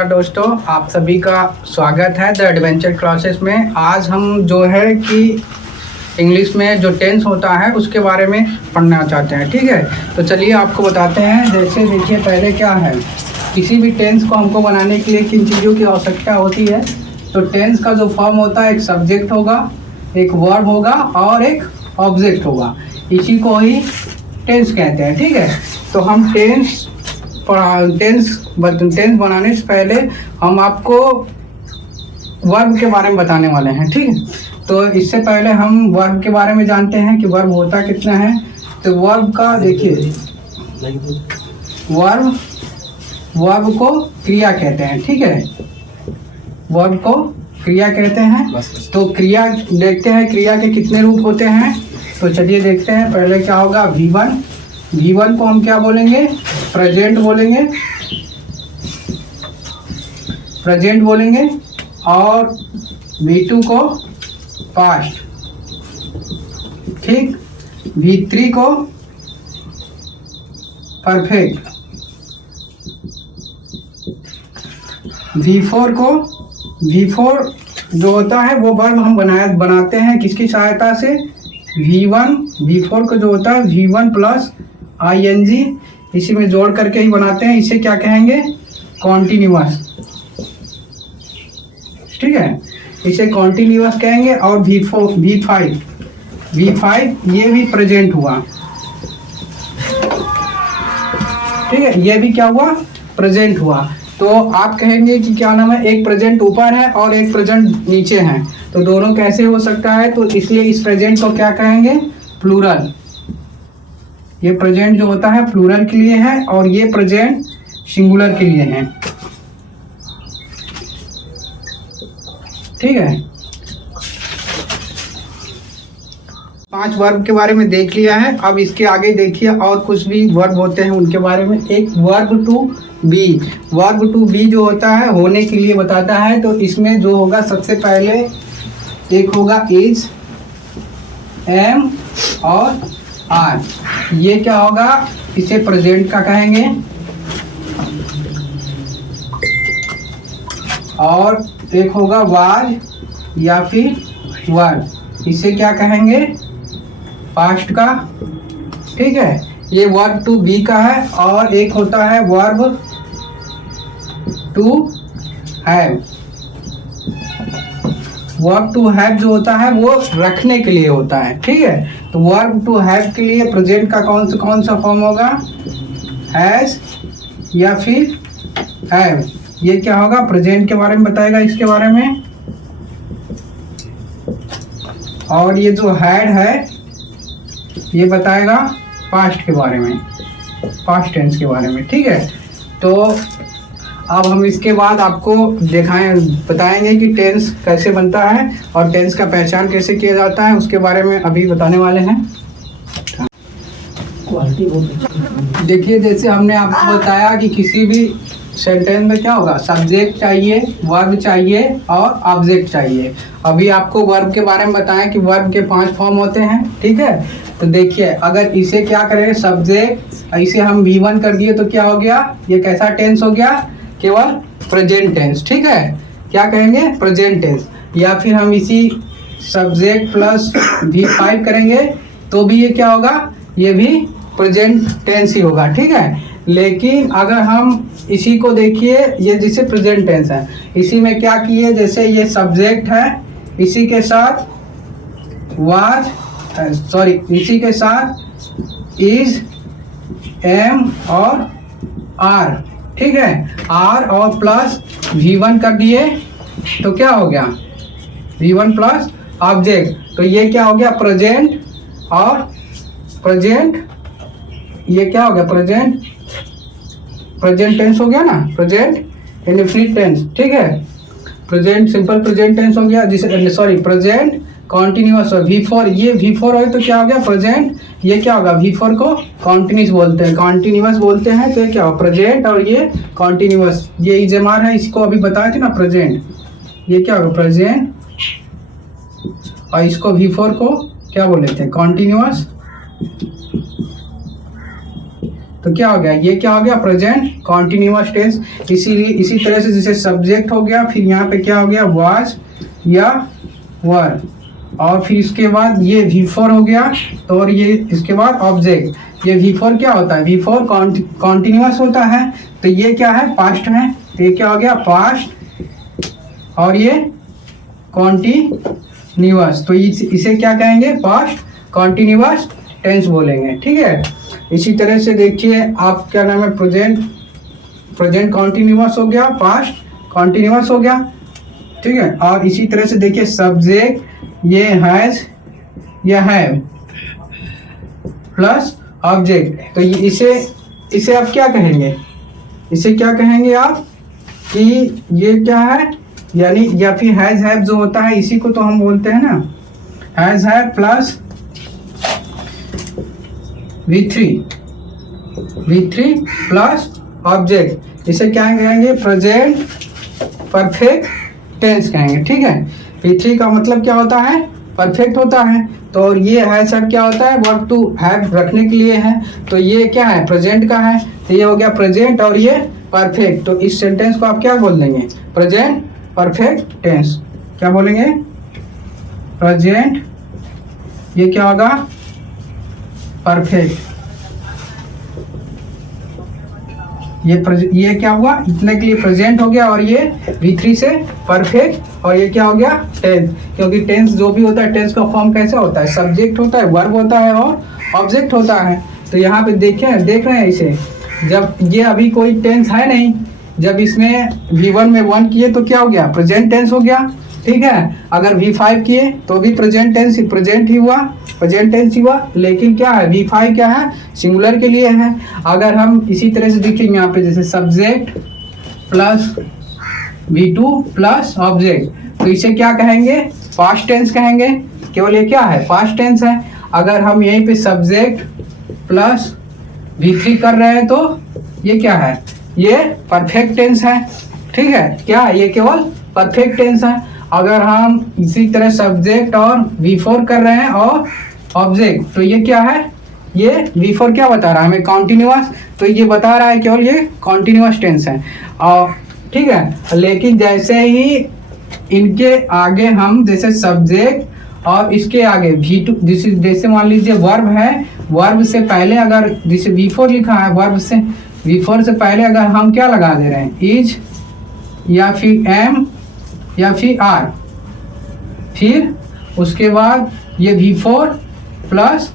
नमस्कार दोस्तों, आप सभी का स्वागत है द एडवेंचर क्लासेस में। आज हम जो है कि इंग्लिश में जो टेंस होता है उसके बारे में पढ़ना चाहते हैं। ठीक है, तो चलिए आपको बताते हैं। जैसे देखिए, पहले क्या है, किसी भी टेंस को हमको बनाने के लिए किन चीज़ों की आवश्यकता होती है। तो टेंस का जो फॉर्म होता है, एक सब्जेक्ट होगा, एक वर्ब होगा और एक ऑब्जेक्ट होगा। इसी को ही टेंस कहते हैं। ठीक है, तो हम टेंस बनाने से पहले हम आपको वर्ब के बारे में बताने वाले हैं। ठीक है, तो इससे पहले हम वर्ब के बारे में जानते हैं कि वर्ब होता कितना है। तो वर्ब का देखिए, वर्ब को क्रिया कहते हैं। ठीक है, वर्ब को क्रिया कहते हैं। तो क्रिया देखते हैं, क्रिया के कितने रूप होते हैं। तो चलिए देखते हैं। पहले क्या होगा, V1 को हम क्या बोलेंगे, प्रेजेंट बोलेंगे और V2 को पास्ट। ठीक, V3 को परफेक्ट, V4 जो होता है वो वर्ब हम बनाते हैं किसकी सहायता से, V4 को जो होता है V1 प्लस ing, इसी में जोड़ करके ही बनाते हैं। इसे क्या कहेंगे, कॉन्टिन्यूअस। ठीक है, इसे कॉन्टिन्यूअस कहेंगे। और V5 ये भी प्रेजेंट हुआ। ठीक है, ये भी क्या हुआ, प्रेजेंट हुआ। तो आप कहेंगे कि क्या नाम है, एक प्रेजेंट ऊपर है और एक प्रेजेंट नीचे है, तो दोनों कैसे हो सकता है। तो इसलिए इस प्रेजेंट को क्या कहेंगे, प्लूरल। ये प्रेजेंट जो होता है प्लूरल के लिए है और ये प्रेजेंट सिंगुलर के लिए है। ठीक है, 5 वर्ब के बारे में देख लिया है। अब इसके आगे देखिए और कुछ भी वर्ब होते हैं उनके बारे में। एक वर्ब टू बी जो होता है होने के लिए बताता है। तो इसमें जो होगा, सबसे पहले एक होगा इज, एम और आर। ये क्या होगा, इसे प्रेजेंट का कहेंगे। और एक होगा वाज या फिर वर, इसे क्या कहेंगे, पास्ट का। ठीक है, ये वर्ब टू बी का है। और एक होता है verb to have. Verb to have जो होता है वो रखने के लिए होता है। ठीक है, तो वर्ब टू हैव के लिए प्रेजेंट का कौन सा फॉर्म होगा, हैज या फिर हैव। ये क्या होगा, प्रेजेंट के बारे में बताएगा, इसके बारे में। और ये जो हैड है ये बताएगा पास्ट के बारे में, पास्ट टेंस के बारे में। ठीक है, तो अब हम इसके बाद आपको बताएंगे कि टेंस कैसे बनता है और टेंस का पहचान कैसे किया जाता है, उसके बारे में अभी बताने वाले हैं। देखिए, जैसे हमने आपको बताया कि किसी भी सेंटेंस में क्या होगा, सब्जेक्ट चाहिए, वर्ब चाहिए और ऑब्जेक्ट चाहिए। अभी आपको वर्ब के बारे में बताया कि वर्ब के 5 फॉर्म होते हैं। ठीक है, तो देखिए, अगर इसे क्या करें, सब्जेक्ट, इसे हम V1 कर दिए तो क्या हो गया, ये कैसा टेंस हो गया, केवल प्रेजेंट टेंस। ठीक है, क्या कहेंगे, प्रेजेंट टेंस। या फिर हम इसी सब्जेक्ट प्लस V5 करेंगे तो भी ये क्या होगा, ये भी प्रेजेंट टेंस ही होगा। ठीक है, लेकिन अगर हम इसी को देखिए, ये जैसे प्रेजेंट टेंस है, इसी में क्या किए, जैसे ये सब्जेक्ट है, इसी के साथ इसी के साथ इज, एम और आर। ठीक है, आर और प्लस V1 कर दिए तो क्या हो गया, V1 प्लस ऑब्जेक्ट। तो ये क्या हो गया, प्रेजेंट। और प्रेजेंट ये क्या हो गया, प्रेजेंट टेंस हो गया ना, प्रेजेंट इंडेफिनिट टेंस। ठीक है, प्रेजेंट सिंपल प्रेजेंट टेंस हो गया, जिसे प्रेजेंट कॉन्टिन्यूअस। V4, ये V4 हो तो क्या हो गया, प्रेजेंट। ये क्या होगा, V4 को कॉन्टिन्यूअस बोलते हैं। तो ये क्या हो, प्रेजेंट और ये कॉन्टिन्यूअस। ये इजमार है, इसको अभी बताए थे ना, प्रेजेंट। ये क्या होगा, प्रेजेंट। और इसको V4 को क्या बोले थे, कॉन्टिन्यूअस। तो क्या हो गया, ये क्या हो गया, प्रेजेंट कॉन्टिन्यूअस टेंस। इसीलिए इसी तरह से जैसे सब्जेक्ट हो गया, फिर यहाँ पे क्या हो गया, वाज या वर, और फिर इसके बाद ये V4 हो गया, तो और ये इसके बाद ऑब्जेक्ट। ये V4 क्या होता है, V4 कॉन्टिन्यूअस होता है, तो ये क्या है, पास्ट है, तो ये क्या हो गया, पास्ट, और ये कॉन्टिन्यूअस, तो इसे क्या कहेंगे, पास्ट कॉन्टिन्यूअस टेंस बोलेंगे। ठीक है, इसी तरह से देखिए आप क्या नाम है, प्रेजेंट कॉन्टिन्यूअस हो गया, पास्ट कॉन्टिन्यूअस हो गया। ठीक है, और इसी तरह से देखिए सब्जेक्ट ये हैज या हैव प्लस ऑब्जेक्ट, तो इसे आप क्या कहेंगे, इसे क्या कहेंगे आप कि ये क्या है, यानी या फिर हैज हैव जो होता है इसी को तो हम बोलते हैं ना, has have plus V3 plus object, इसे क्या कहेंगे, प्रेजेंट परफेक्ट टेंस कहेंगे। ठीक है, V3 का मतलब क्या होता है, परफेक्ट होता है, तो और ये है सब क्या होता है, वर्ब टू हैव रखने के लिए है, तो ये क्या है, प्रेजेंट का है, तो ये हो गया प्रेजेंट और ये परफेक्ट। तो इस सेंटेंस को आप क्या बोल देंगे, प्रेजेंट परफेक्ट टेंस। क्या बोलेंगे, प्रेजेंट, ये क्या होगा, परफेक्ट, ये क्या हुआ, इतने के लिए प्रेजेंट हो गया, और ये V3 से परफेक्ट, और ये क्या हो गया, टेंस, क्योंकि टेंस जो भी होता है, टेंस का फॉर्म कैसा होता है, सब्जेक्ट होता है, वर्ब होता है और ऑब्जेक्ट होता है। तो यहाँ पे देख रहे हैं इसे, जब ये अभी कोई टेंस है नहीं, जब इसने V1 में 1 किए तो क्या हो गया, प्रेजेंट टेंस हो गया। ठीक है, अगर V5 किए तो भी प्रेजेंट टेंस ही हुआ, लेकिन क्या है, V5 क्या है, सिंगुलर के लिए है। अगर हम इसी तरह से देखेंगे यहाँ पे, जैसे subject plus V2 plus object, तो इसे क्या कहेंगे, पास्ट टेंस कहेंगे, केवल ये क्या है, पास्ट टेंस है। अगर हम यहीं पे सब्जेक्ट प्लस V3 कर रहे हैं तो ये क्या है, ये परफेक्ट टेंस है। ठीक है, क्या है, ये केवल परफेक्ट टेंस है। अगर हम इसी तरह सब्जेक्ट और V4 कर रहे हैं और ऑब्जेक्ट, तो ये क्या है, ये V4 क्या बता रहा है हमें, कॉन्टिन्यूअस, तो ये बता रहा है केवल ये कॉन्टिन्यूअस टेंस है। और ठीक है, लेकिन जैसे ही इनके आगे हम जैसे सब्जेक्ट और इसके आगे V2, जैसे मान लीजिए वर्ब है, वर्ब से पहले अगर जैसे V4 लिखा है, वर्ब से V4 से पहले अगर हम क्या लगा दे रहे हैं, इज या फिर एम या फिर आर, फिर उसके बाद ये V4 प्लस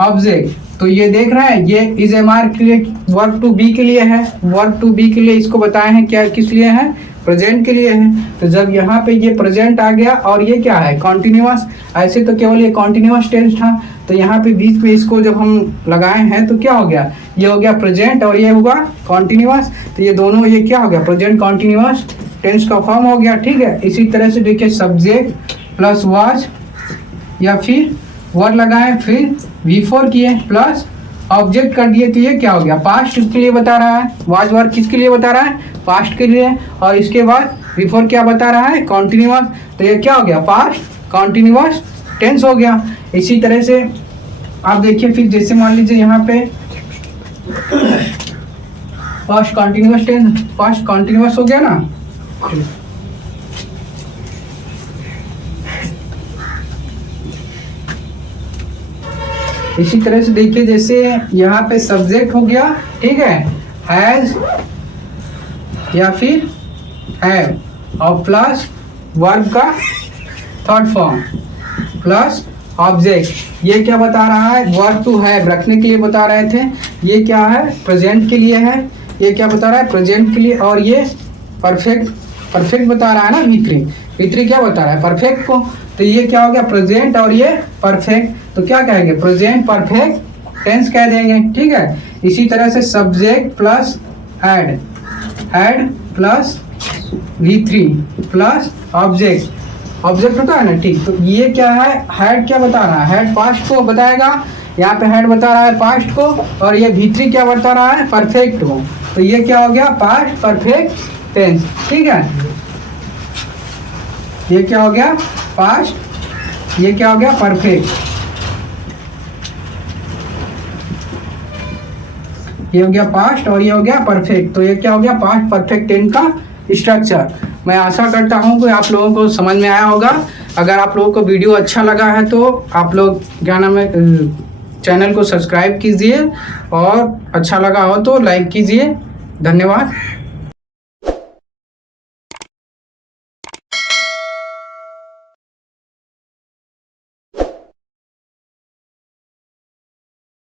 ऑब्जेक्ट, तो ये देख रहे हैं, ये इज एम आर के लिए, वर्ब टू बी के लिए है, वर्ब टू बी के लिए इसको बताए हैं क्या, किस लिए है, प्रेजेंट के लिए है। तो जब यहाँ पे ये प्रेजेंट आ गया और ये क्या है, कॉन्टिन्यूअस, ऐसे तो केवल ये कॉन्टिन्यूअस टेंस था, तो यहाँ पे बीच में इसको जब हम लगाए हैं तो क्या हो गया, ये हो गया प्रेजेंट और ये होगा कॉन्टिन्यूअस, तो ये दोनों ये क्या हो गया, प्रेजेंट कॉन्टिन्यूअस टेंस का फॉर्म हो गया। ठीक है, इसी तरह से देखिए सब्जेक्ट प्लस वाज या फिर वर्ड लगाए, फिर V4 किए प्लस ऑब्जेक्ट कर दिए, तो ये क्या हो गया, पास्ट के लिए बता रहा है, वाज वर्ड किसके लिए बता रहा है, पास्ट के लिए, और इसके बाद V4 क्या बता रहा है, कॉन्टिन्यूअस, तो ये क्या हो गया, पास्ट कॉन्टिन्यूअस टेंस हो गया। इसी तरह से आप देखिए, फिर जैसे मान लीजिए यहाँ पे past continuous tense, past continuous हो गया ना, इसी तरह से देखिए, जैसे यहाँ पे सब्जेक्ट हो गया, ठीक है, हैज या फिर हैव, और प्लस वर्ब का थर्ड फॉर्म प्लस ऑब्जेक्ट, ये क्या बता रहा है, वर्ब टू हैव रखने के लिए बता रहे थे, ये क्या है, प्रेजेंट के लिए है, ये क्या बता रहा है, प्रेजेंट के लिए, और ये परफेक्ट बता रहा है ना, V3 क्या बता रहा है, परफेक्ट को, तो ये क्या हो गया, प्रेजेंट और ये परफेक्ट, तो क्या कहेंगे, प्रेजेंट परफेक्ट टेंस कह देंगे। ठीक है, इसी तरह से subject plus had plus V3 plus object होता है ना, ठीक, तो ये क्या है, हैड क्या बता रहा है, हैड पास्ट को बताएगा, यहाँ पे हैड बता रहा है पास्ट को, और ये V3 क्या बता रहा है, परफेक्ट को, तो ये क्या हो गया, पास्ट परफेक्ट टेंस। ठीक है, ये क्या हो गया, पास्ट, ये क्या हो गया, परफेक्ट। ये हो गया पास्ट और ये हो गया परफेक्ट। तो ये क्या हो गया, पास्ट परफेक्ट टेंस का स्ट्रक्चर। मैं आशा करता हूँ कि आप लोगों को समझ में आया होगा। अगर आप लोगों को वीडियो अच्छा लगा है तो आप लोग क्या नाम है, चैनल को सब्सक्राइब कीजिए और अच्छा लगा हो तो लाइक कीजिए। धन्यवाद।